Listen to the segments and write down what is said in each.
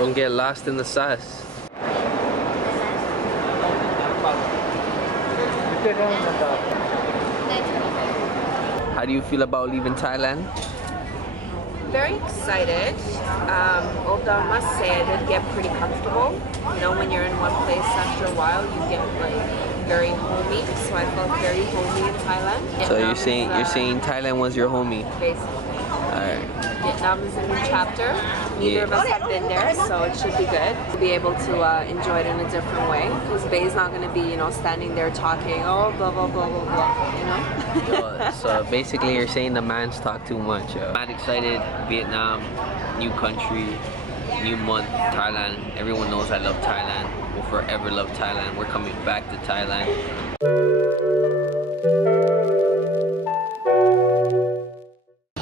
Don't get lost in the sauce. How do you feel about leaving Thailand? Very excited, although I must say I did get pretty comfortable. You know, when you're in one place after a while, you get like very homey. So I felt very homey in Thailand. So Vietnam you're saying Thailand was your homie? Basically. Alright. Vietnam is a new chapter. Neither of us have been there, so it should be good to be able to enjoy it in a different way. Because Bay's not going to be, you know, standing there talking, oh, blah, blah, blah, blah, blah, you know? So basically you're saying the man's talk too much. I'm not excited. Vietnam, new country, new month, Thailand. Everyone knows I love Thailand. We'll forever love Thailand. We're coming back to Thailand.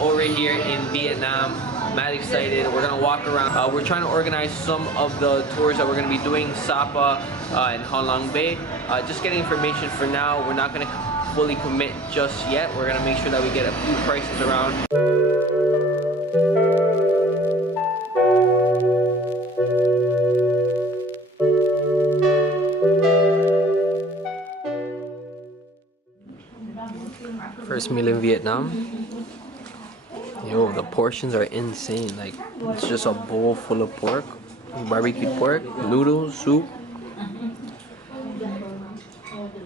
Over here in Vietnam, mad excited. We're gonna walk around. We're trying to organize some of the tours that we're gonna be doing, Sapa and Ha Long Bay. Just getting information for now. We're not gonna fully commit just yet. We're gonna make sure that we get a few prices around. First meal in Vietnam. Yo, the portions are insane. Like, it's just a bowl full of pork, barbecued pork, noodles, soup.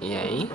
Yay.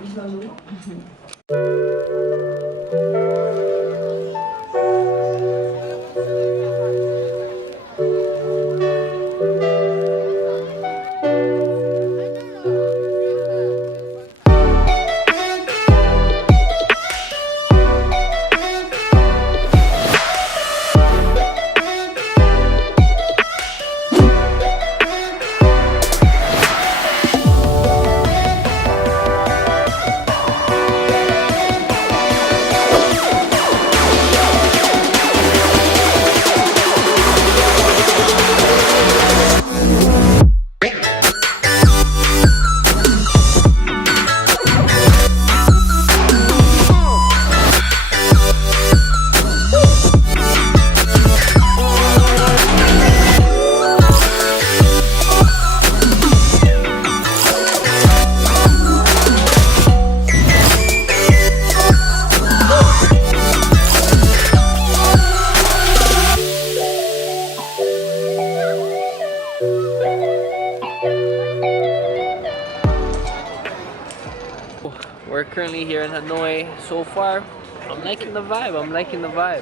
We're currently here in Hanoi. So far, I'm liking the vibe. I'm liking the vibe.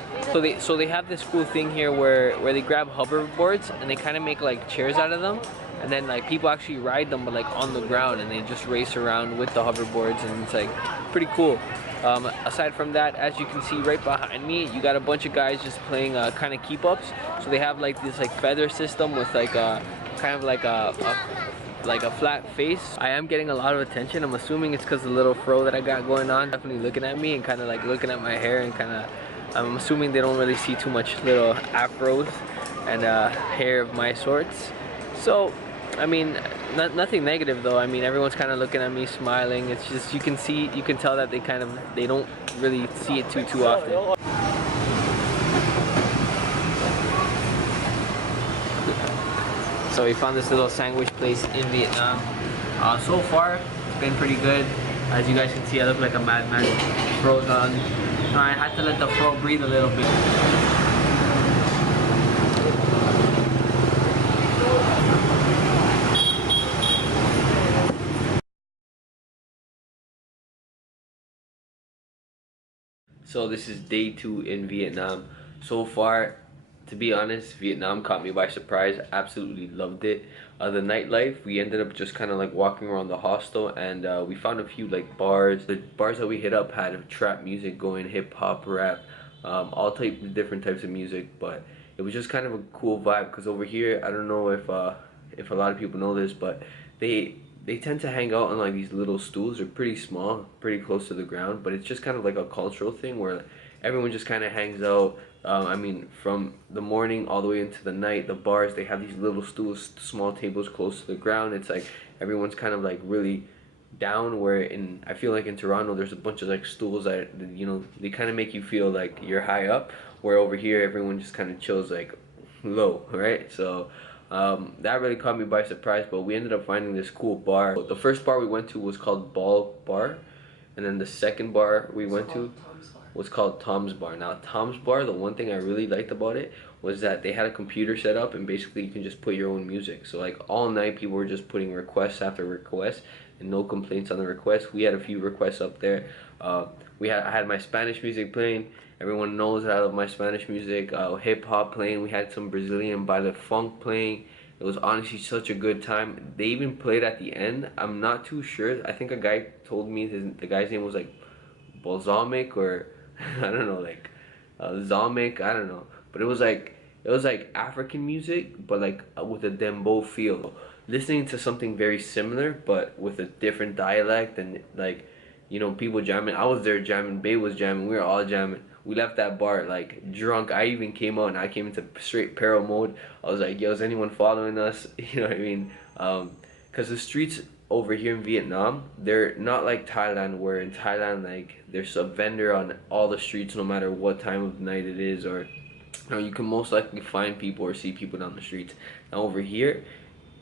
So they have this cool thing here where they grab hoverboards and they kind of make like chairs out of them, and then like people actually ride them, but like on the ground, and they just race around with the hoverboards, and it's like pretty cool. Aside from that, as you can see right behind me, you got a bunch of guys just playing kind of keep ups. So they have like this like feather system with like a kind of like a flat face. I am getting a lot of attention. I'm assuming it's because the little fro that I got going on, definitely looking at me and kind of like looking at my hair, and kind of I'm assuming they don't really see too much little afros and hair of my sorts. So I mean, nothing negative though. I mean, everyone's kind of looking at me, smiling. It's just you can tell that they don't really see it too often. So we found this little sandwich place in Vietnam. So far, it's been pretty good. As you guys can see, I look like a madman. Fro's on. I had to let the fro breathe a little bit. So this is day 2 in Vietnam. So far, to be honest, Vietnam caught me by surprise. Absolutely loved it. The nightlife, we ended up just kind of like walking around the hostel, and we found a few like bars. The bars that we hit up had trap music going, hip hop, rap, all different types of music. But it was just kind of a cool vibe, because over here, I don't know if a lot of people know this, but they tend to hang out on like these little stools. They're pretty small, pretty close to the ground, but it's just kind of like a cultural thing where everyone just kind of hangs out. I mean, from the morning all the way into the night, the bars, they have these little stools, small tables close to the ground. It's like everyone's kind of like really down, where I feel like in Toronto there's a bunch of like stools that, you know, they kind of make you feel like you're high up, where over here everyone just kind of chills like low, right? So That really caught me by surprise, but we ended up finding this cool bar. The first bar we went to was called Ball Bar, and then the second bar we went to was called Tom's Bar. Now, Tom's Bar, the one thing I really liked about it was that they had a computer set up, and basically you can just put your own music. So like all night people were just putting requests after requests, and no complaints on the requests. We had a few requests up there. I had my Spanish music playing. Everyone knows that I love my Spanish music. Hip hop playing. We had some Brazilian baile funk playing. It was honestly such a good time. They even played at the end. I'm not too sure. I think a guy told me the guy's name was like Balsamic, or I don't know, like Zomic. I don't know. But it was like African music, but like with a dembow feel. Listening to something very similar, but with a different dialect, and like, you know, people jamming. I was there jamming. Babe was jamming. We were all jamming. We left that bar like drunk. I even came out and I came into straight peril mode. I was like, yo, is anyone following us? You know what I mean? Because the streets over here in Vietnam, they're not like Thailand, where in Thailand, like, there's a vendor on all the streets no matter what time of night it is, or you know, you can most likely find people or see people down the streets. Now over here,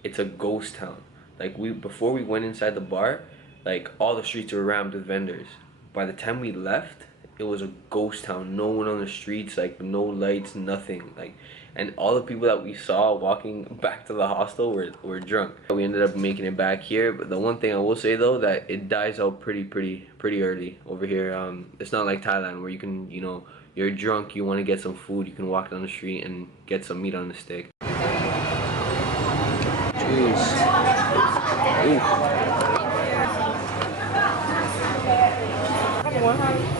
it's a ghost town. Like, before we went inside the bar, like, all the streets were rammed with vendors. By the time we left, it was a ghost town. No one on the streets, like no lights, nothing. Like, and all the people that we saw walking back to the hostel were drunk. We ended up making it back here, but the one thing I will say though, that it dies out pretty early over here. It's not like Thailand where you can, you know, you're drunk, you want to get some food, you can walk down the street and get some meat on the stick. Jeez. Ooh.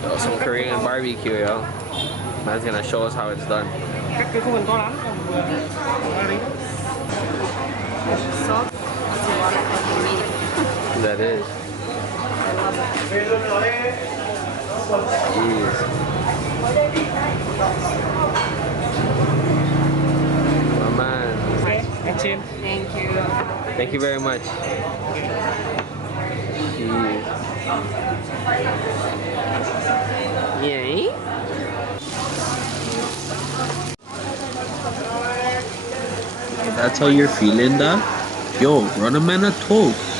Yo, some Korean barbecue, yo. Man's gonna show us how it's done. That is. Jeez. My man. Thank you. Thank you very much. Jeez. Yay. That's how you're feeling, that? Yo, run a man a toast.